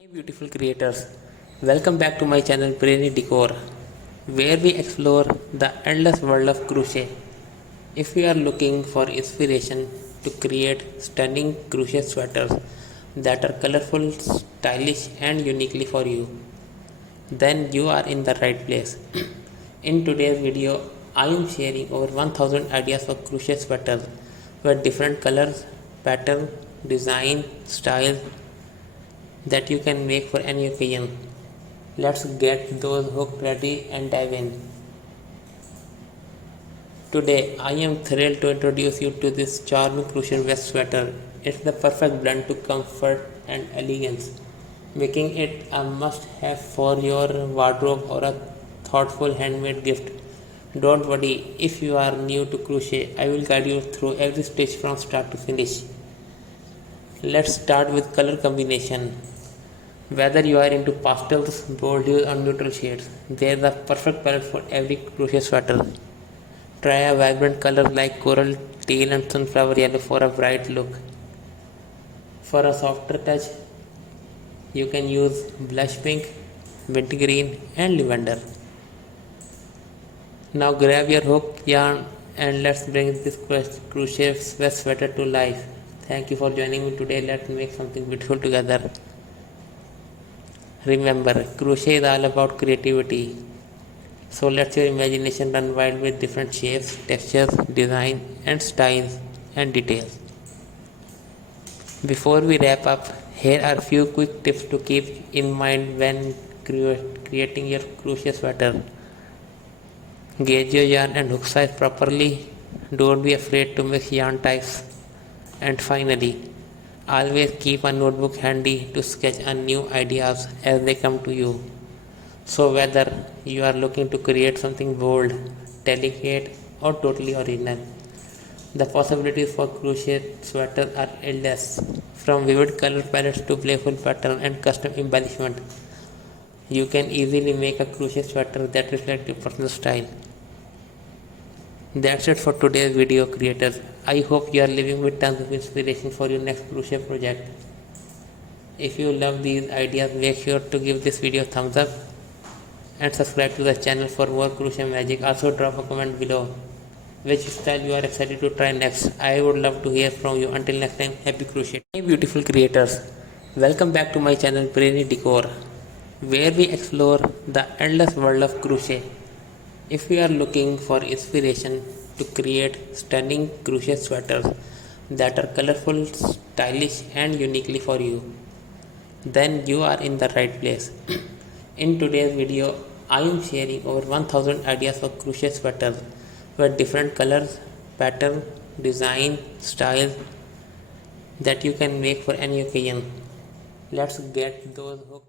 Hey beautiful creators, welcome back to my channel Brainy Decor, where we explore the endless world of crochet. If you are looking for inspiration to create stunning crochet sweaters that are colorful, stylish and uniquely for you, then you are in the right place. In today's video, I am sharing over 1000 ideas for crochet sweaters with different colors, pattern, design, styles that you can make for any occasion. Let's get those hooks ready and dive in. Today I am thrilled to introduce you to this charming crochet vest sweater. It's the perfect blend to comfort and elegance, making it a must have for your wardrobe or a thoughtful handmade gift. Don't worry if you are new to crochet, I will guide you through every stitch from start to finish. Let's start with color combination. Whether you are into pastels, bold hues or neutral shades, there is a perfect palette for every crochet sweater. Try a vibrant color like coral, teal and sunflower yellow for a bright look. For a softer touch, you can use blush pink, mint green and lavender. Now grab your hook, yarn and let's bring this crochet vest sweater to life. Thank you for joining me today. Let's make something beautiful together. Remember, crochet is all about creativity. So let your imagination run wild with different shapes, textures, design and styles and details. Before we wrap up, here are a few quick tips to keep in mind when creating your crochet sweater. Gauge your yarn and hook size properly. Don't be afraid to mix yarn types. And finally, always keep a notebook handy to sketch on new ideas as they come to you. So whether you are looking to create something bold, delicate or totally original, the possibilities for crochet sweaters are endless. From vivid color palettes to playful pattern and custom embellishment, you can easily make a crochet sweater that reflects your personal style. That's it for today's video creators. I hope you are living with tons of inspiration for your next crochet project. If you love these ideas, make sure to give this video a thumbs up and subscribe to the channel for more crochet magic. Also drop a comment below which style you are excited to try next. I would love to hear from you. Until next time, happy crochet. Hey beautiful creators, welcome back to my channel Brainy Decor, where we explore the endless world of crochet. If you are looking for inspiration to create stunning crochet sweaters that are colorful, stylish and uniquely for you, then you are in the right place. In today's video, I am sharing over 1000 ideas for crochet sweaters with different colors, pattern, design, styles that you can make for any occasion. Let's get those hooks.